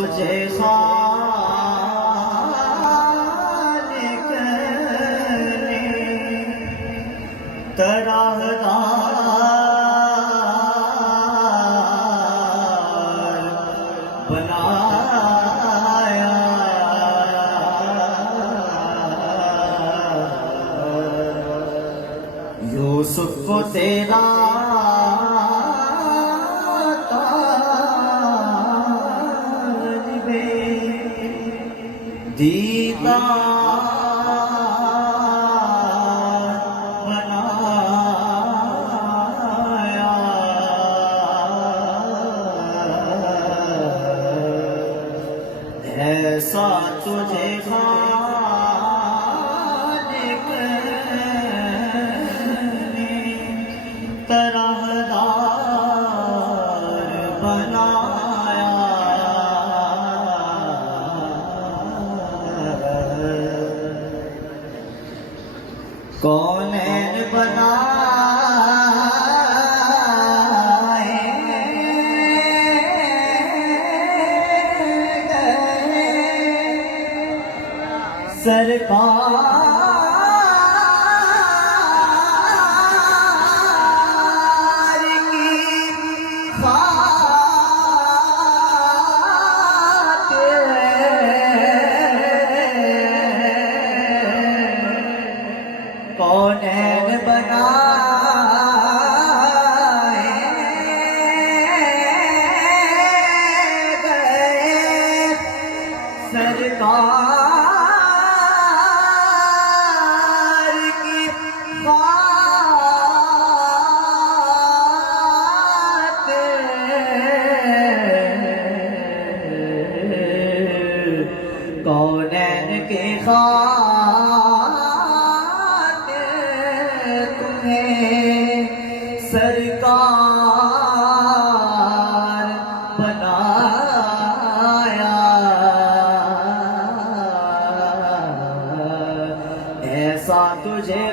तुझे खालिक ने तराहदार बनाया। यूसुफ को तेरा दीदार बनाया। ऐसा तुझे खालिक ने तराहदार बनाया। कौनैन बनाए सरकार की कौनैन बनाए गए सरकार की खातिर कौनैन के सरकार बनाया। ऐसा तुझे